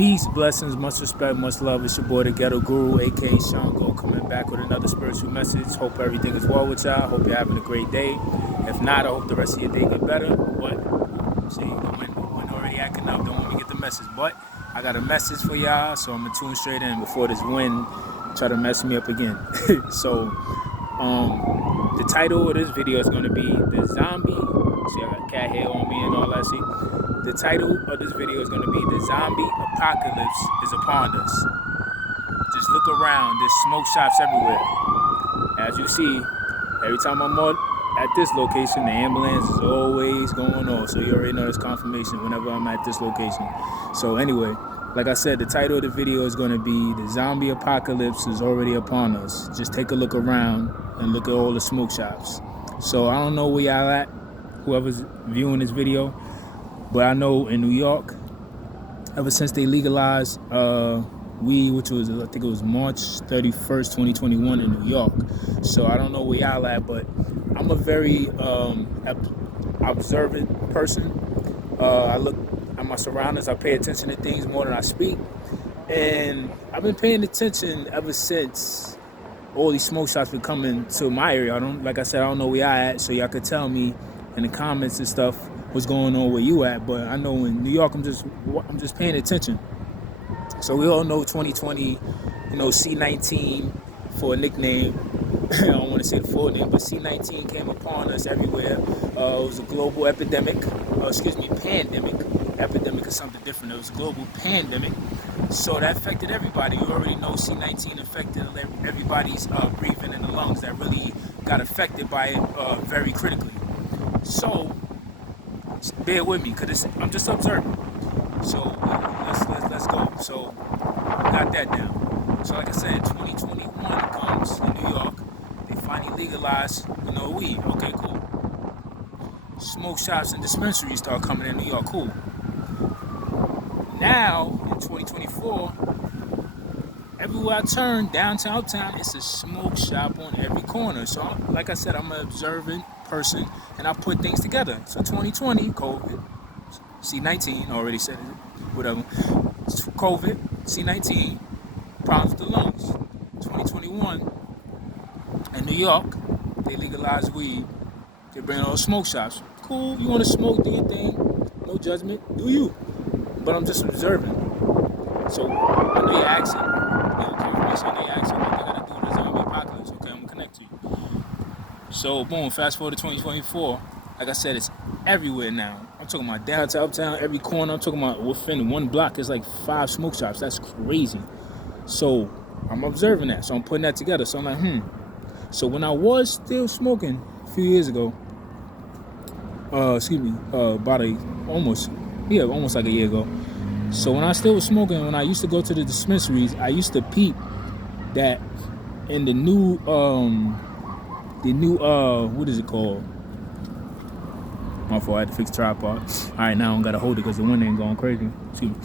Peace, blessings, much respect, much love. It's your boy, the Ghetto Guru, aka Shango, coming back with another spiritual message. Hope everything is well with y'all. Hope you're having a great day. If not, I hope the rest of your day get better. But see, the wind already acting up. Don't want me to get the message. But I got a message for y'all, so I'm gonna tune straight in before this wind try to mess me up again. So, the title of this video is gonna be the zombie. See, I got cat hair on me and all that. See. The title of this video is going to be The Zombie Apocalypse is Upon Us. Just look around, there's smoke shops everywhere. As you see, every time I'm at this location, the ambulance is always going on. So you already know there's confirmation whenever I'm at this location. So anyway, like I said, the title of the video is going to be The Zombie Apocalypse is Already Upon Us. Just take a look around and look at all the smoke shops. So I don't know where y'all at, whoever's viewing this video. But I know in New York, ever since they legalized weed, which was, I think it was March 31st, 2021 in New York. So I don't know where y'all at, but I'm a very observant person. I look at my surroundings, I pay attention to things more than I speak. And I've been paying attention ever since all these smoke shops been coming to my area. Like I said, I don't know where y'all at, so y'all could tell me in the comments and stuff what's going on where you at. But I know in New York, I'm just paying attention. So we all know 2020, C19 for a nickname. I don't want to say the full name, but C19 came upon us everywhere. It was a global epidemic. Pandemic. Epidemic is something different. It was a global pandemic. So that affected everybody. You already know C19 affected everybody's breathing in the lungs. That really got affected by it very critically. So bear with me, because I'm just observing. So let's go. So got that down. So like I said, 2021 comes in New York. They finally legalize, weed. Okay, cool. Smoke shops and dispensaries start coming in New York. Cool. Now in 2024, everywhere I turn, downtown, uptown, it's a smoke shop on every corner. So like I said, I'm an observant person, and I put things together. So 2020, COVID, C19, already said it, whatever. COVID, C19, problems with the lungs. 2021, in New York, they legalized weed. They bring all smoke shops. Cool, you want to smoke, do your thing. No judgment, do you. But I'm just observing. So I know you're asking, confirmation, I know you're asking what they got to do with the zombie apocalypse. Okay, I'm going to connect to you. So boom, fast forward to 2024. Like I said, it's everywhere now. I'm talking about downtown, uptown, every corner. I'm talking about within one block, there's like 5 smoke shops. That's crazy. So I'm observing that. So I'm putting that together. So I'm like, So when I was still smoking a few years ago, about almost like a year ago. So when I still was smoking, when I used to go to the dispensaries, I used to peep that in the new what is it called? My fault, I had to fix the tripod. Alright, now I don't gotta hold it because the wind ain't going crazy. Excuse me.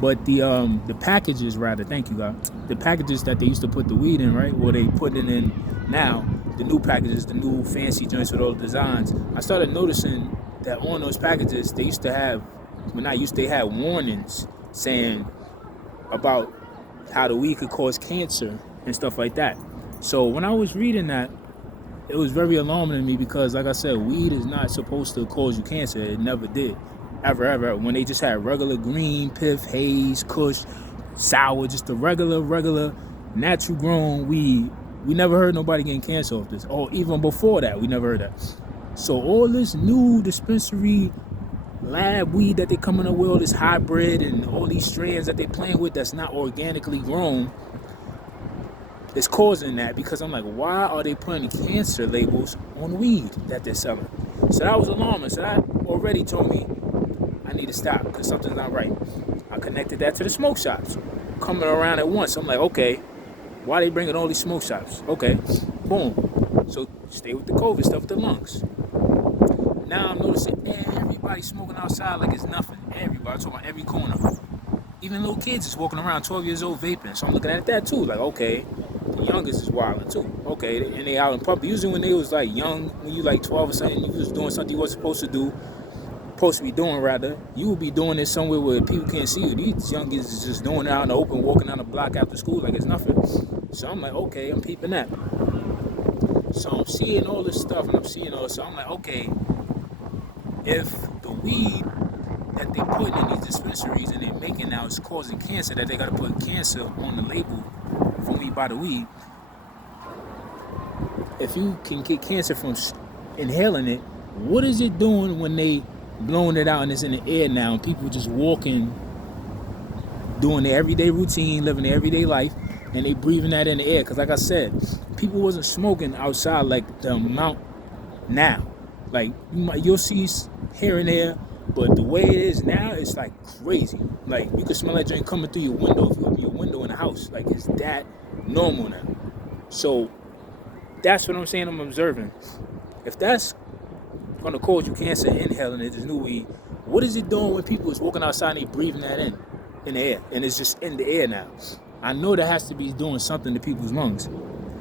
But the packages, rather, thank you, God. The packages that they used to put the weed in, right? Well, they put it in now. The new packages, the new fancy joints with all the designs. I started noticing that on those packages, they had warnings saying about how the weed could cause cancer and stuff like that. So when I was reading that, it was very alarming to me because, like I said, weed is not supposed to cause you cancer. It never did. Ever. When they just had regular green, piff, haze, kush, sour, just the regular, natural grown weed, we never heard nobody getting cancer off this. Or even before that, we never heard that. So all this new dispensary lab weed that they coming up with, all this hybrid and all these strands that they playing with that's not organically grown, it's causing that, because I'm like, why are they putting cancer labels on weed that they're selling? So that was alarming. So that already told me I need to stop because something's not right. I connected that to the smoke shops coming around at once. I'm like, okay, why are they bringing all these smoke shops? Okay, boom. So stay with the COVID stuff with the lungs. Now I'm noticing everybody smoking outside like it's nothing. Everybody, I'm talking about every corner. Even little kids is walking around 12 years old vaping. So I'm looking at that too, like, okay, the youngest is wilding too. Okay, and they out in public. Usually when they was like young, when you like 12 or something, you was doing something you wasn't supposed to do, supposed to be doing, rather. You would be doing it somewhere where people can't see you. These young kids is just doing it out in the open, walking down the block after school like it's nothing. So I'm like, okay, I'm peeping that. So I'm seeing all this stuff, and I'm seeing all this. So I'm like, okay, if the weed that they put in these dispensaries and they're making now is causing cancer, that they got to put cancer on the label when we buy the weed. If you can get cancer from inhaling it, what is it doing when they blowing it out and it's in the air now and people just walking, doing their everyday routine, living their everyday life, and they breathing that in the air? Because like I said, people wasn't smoking outside like the amount now. Like you'll see here and there, but the way it is now, it's like crazy. Like you can smell that drink coming through your window if you open your window in the house. Like it's that normal now. So that's what I'm saying. I'm observing. If that's gonna cause you cancer inhaling it, this new weed, what is it doing when people is walking outside and they breathing that in the air, and it's just in the air now? I know that has to be doing something to people's lungs.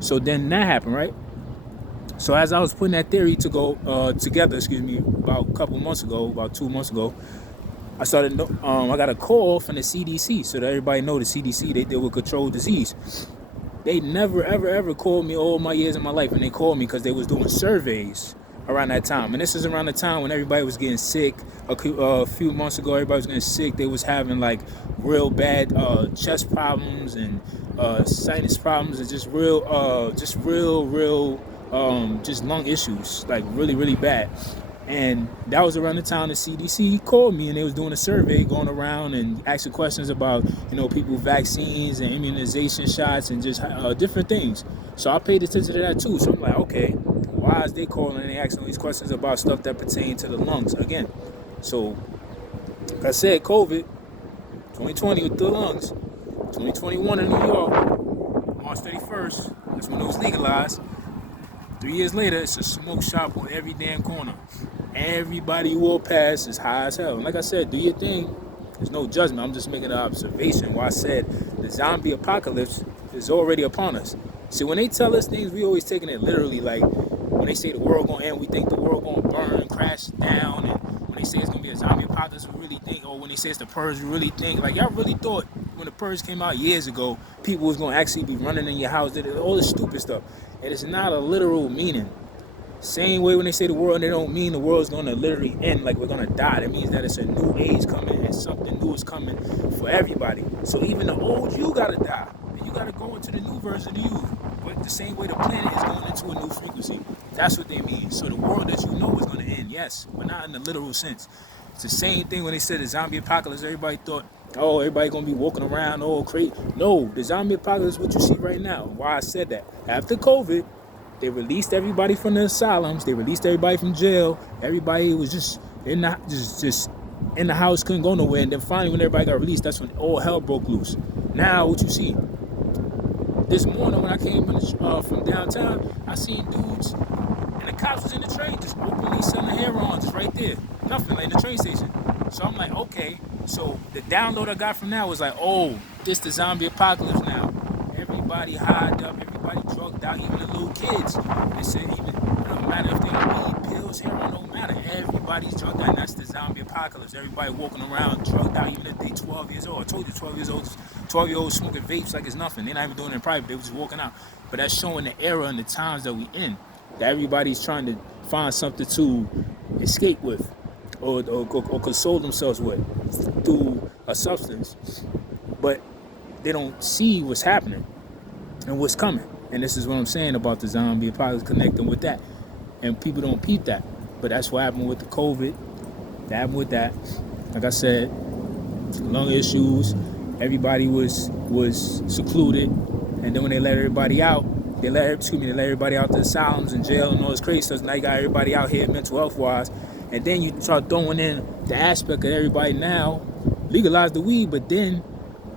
So then that happened, right? So as I was putting that theory to go together, about a couple months ago, about 2 months ago, I started. I got a call from the CDC, so that everybody know the CDC, they deal with controlled disease. They never, ever called me all my years of my life, and they called me because they was doing surveys around that time. And this is around the time when everybody was getting sick. A few months ago, everybody was getting sick. They was having like real bad chest problems and sinus problems, and just lung issues, like really, really bad. And that was around the time the CDC called me, and they was doing a survey going around and asking questions about, people vaccines and immunization shots and just different things. So I paid attention to that too. So I'm like, okay, why is they calling and they asking these questions about stuff that pertain to the lungs again? So, like I said, COVID, 2020 with the lungs, 2021 in New York, March 31st, that's when it was legalized. 3 years later, it's a smoke shop on every damn corner. Everybody you walk past is high as hell. And like I said, do your thing. There's no judgment. I'm just making an observation where I said the zombie apocalypse is already upon us. See, when they tell us things, we always taking it literally. Like when they say the world gonna end, we think the world gonna burn, crash down. And when they say it's gonna be a zombie apocalypse, we really think. Or when they say it's the purge, we really think. Like y'all really thought when the purge came out years ago, people was gonna actually be running in your house, all this stupid stuff. And it's not a literal meaning. Same way when they say the world, they don't mean the world's going to literally end like we're going to die. That means that it's a new age coming and something new is coming for everybody. So even the old you got to die. And you got to go into the new version of you. But the same way the planet is going into a new frequency. That's what they mean. So the world that you know is going to end, yes, but not in the literal sense. It's the same thing when they said the zombie apocalypse. Everybody thought, oh, everybody going to be walking around all crazy. No, the zombie apocalypse is what you see right now. Why I said that. After COVID, they released everybody from the asylums. They released everybody from jail. Everybody was just in the house, couldn't go nowhere. And then finally, when everybody got released, that's when all hell broke loose. Now, what you see? This morning when I came from downtown, I seen dudes, and the cops was in the train just openly selling heroin just right there. Nothing, like in the train station. So I'm like, okay. So the download I got from that was like, oh, this the zombie apocalypse now. Everybody highed up, everybody drugged out, even the little kids. They said even, it don't matter if they don't need pills, heroin, don't matter. Everybody's drugged out, and that's the zombie apocalypse. Everybody walking around drugged out, even if they 12 years old. I told you, 12-year-olds smoking vapes like it's nothing. They're not even doing it in private, they were just walking out. But that's showing the era and the times that we in. That everybody's trying to find something to escape with or console themselves with through a substance. But they don't see what's happening and what's coming. And this is what I'm saying about the zombie apocalypse, connecting with that. And people don't peep that. But that's what happened with the COVID. That happened with that. Like I said, lung issues. Everybody was secluded. And then when they let everybody out, they let everybody out the asylums and jail and all this crazy stuff. Now you got everybody out here mental health wise. And then you start throwing in the aspect of everybody now legalize the weed, but then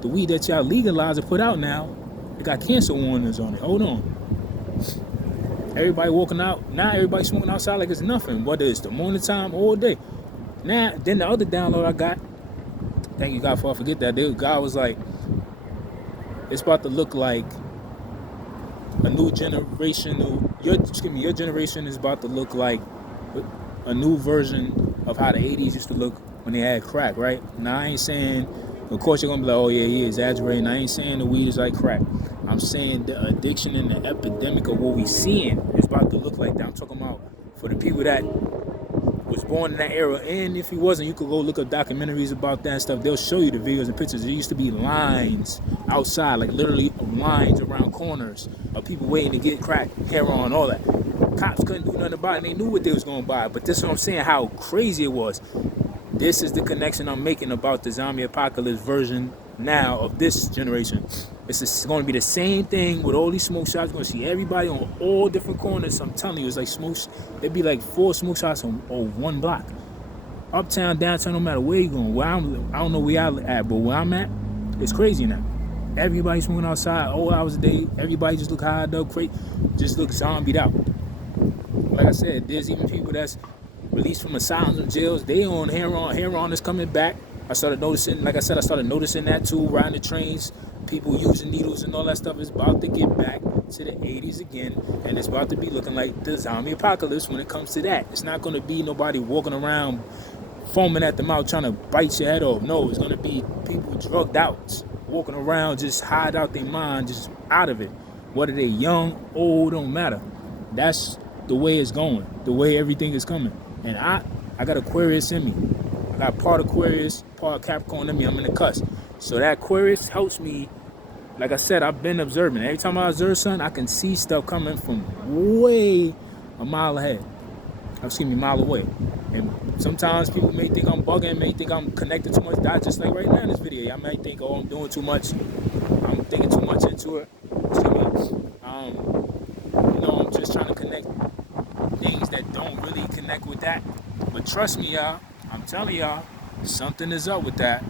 the weed that y'all legalize and put out now, it got cancer warnings on it. Hold on. Everybody walking out. Now everybody smoking outside like it's nothing. Whether it's the morning time all day. Now, then the other download I got, thank you God for I forget that. The guy was like, it's about to look like a new generation. Your generation is about to look like a new version of how the 80s used to look when they had crack, right? Now, I ain't saying, of course, you're going to be like, oh, yeah, he exaggerating. I ain't saying the weed is like crack. I'm saying the addiction and the epidemic of what we seeing is about to look like that. I'm talking about for the people that was born in that era, and if he wasn't, you could go look up documentaries about that and stuff. They'll show you the videos and pictures. There used to be lines outside, like literally lines around corners of people waiting to get crack, heroin, all that. Cops couldn't do nothing about it, and they knew what they was going to buy. But this is what I'm saying, how crazy it was. This is the connection I'm making about the zombie apocalypse version now of this generation. It's going to be the same thing with all these smoke shops. You're going to see everybody on all different corners. I'm telling you, it's like it'd be like 4 smoke shops on one block. Uptown, downtown, no matter where you're going. I don't know where y'all at, but where I'm at, it's crazy now. Everybody smoking outside all hours a day. Everybody just look high up, just look zombied out. Like I said, there's even people that's released from asylums and jails. They on heroin is coming back. I started noticing that too, riding the trains, people using needles and all that stuff is about to get back to the 80s again, and it's about to be looking like the zombie apocalypse when it comes to that. It's not going to be nobody walking around foaming at the mouth trying to bite your head off. No, it's going to be people drugged out, walking around just hide out their mind, just out of it. Whether they young, old, don't matter. That's the way it's going, the way everything is coming. And I got Aquarius in me. I got part Aquarius, part Capricorn in me. I'm in the cusp. So that Aquarius helps me. Like I said, I've been observing. Every time I observe something, I can see stuff coming from way a mile ahead. A mile away. And sometimes people may think I'm bugging, may think I'm connected too much. That's just like right now in this video. I might think, oh, I'm doing too much. I'm thinking too much into it. I'm just trying to connect things that don't really connect with that. But trust me, y'all, I'm telling y'all, something is up with that.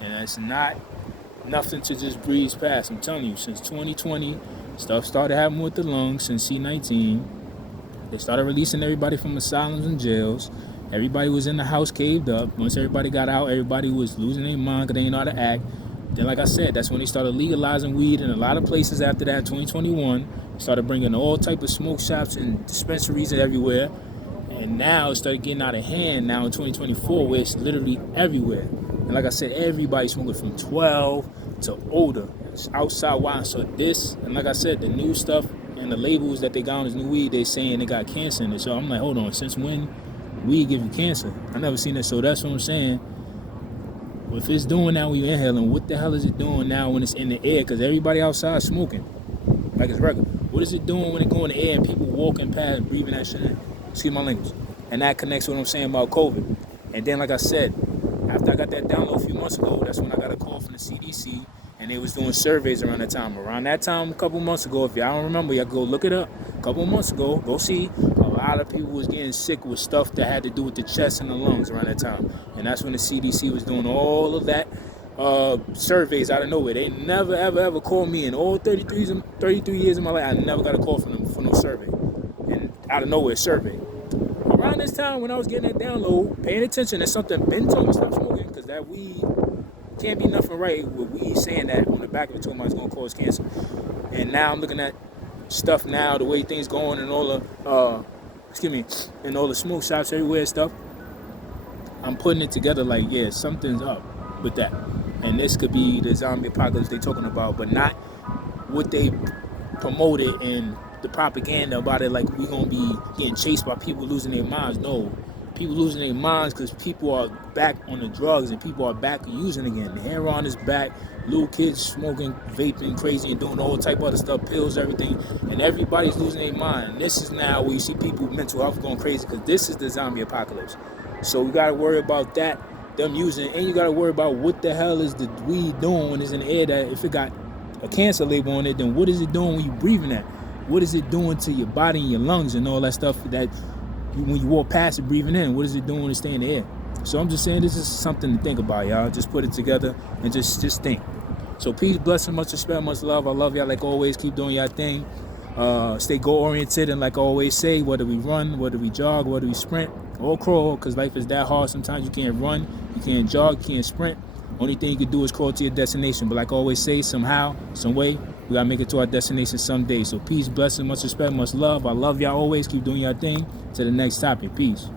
And it's not nothing to just breeze past. I'm telling you, since 2020, stuff started happening with the lungs. Since C-19, they started releasing everybody from asylums and jails. Everybody was in the house caved up. Once everybody got out, everybody was losing their mind because they didn't know how to act. Then, like I said, that's when they started legalizing weed in a lot of places after that, 2021. Started bringing all type of smoke shops and dispensaries everywhere. And now it started getting out of hand now in 2024, where it's literally everywhere. And like I said, everybody's smoking from 12 to older. It's outside wine. So this, and like I said, the new stuff and the labels that they got on this new weed, they saying they got cancer in it. So I'm like, hold on, since when weed give you cancer? I never seen it. So that's what I'm saying. If it's doing that when you're inhaling, what the hell is it doing now when it's in the air? Because everybody outside is smoking like it's regular. What is it doing when it go in the air and people walking past and breathing that shit in? Excuse my language. And that connects with what I'm saying about COVID. And then, like I said, after I got that download a few months ago, that's when I got a call from the CDC, and they was doing surveys around that time. Around that time, a couple months ago, if y'all don't remember, y'all go look it up. A couple months ago, go see. A lot of people was getting sick with stuff that had to do with the chest and the lungs around that time. And that's when the CDC was doing all of that surveys out of nowhere. They never, ever called me in all 33 years of my life. I never got a call from them for no survey. And out of nowhere, survey. Around this time when I was getting that download, paying attention to something, Ben told me stop smoking, because that weed can't be nothing right with weed saying that on the back of it talking about it's going to cause cancer. And now I'm looking at stuff now, the way things going and all the, and all the smoke shops everywhere and stuff. I'm putting it together like, yeah, something's up with that. And this could be the zombie apocalypse they're talking about, but not what they promoted and the propaganda about it, like we're going to be getting chased by people losing their minds. No, people losing their minds because people are back on the drugs and people are back using again. The heroin is back, little kids smoking, vaping, crazy, and doing all type of other stuff, pills, everything, and everybody's losing their mind. And this is now where you see people mental health going crazy, because this is the zombie apocalypse. So we got to worry about that, them using, and you got to worry about what the hell is the weed doing when it's in the air. That if it got a cancer label on it, then what is it doing when you're breathing that? What is it doing to your body and your lungs and all that stuff that when you walk past it breathing in? What is it doing when it stay in the air? So I'm just saying this is something to think about, y'all. Just put it together and just think. So peace, blessing, much respect, much love. I love y'all like always. Keep doing y'all thing. Stay goal-oriented, and like I always say, whether we run, whether we jog, whether we sprint or crawl, because life is that hard. Sometimes you can't run, you can't jog, you can't sprint. Only thing you can do is crawl to your destination. But like I always say, somehow, some way, we gotta make it to our destination someday. So peace, blessing, much respect, much love. I love y'all always. Keep doing y'all thing. To the next topic. Peace.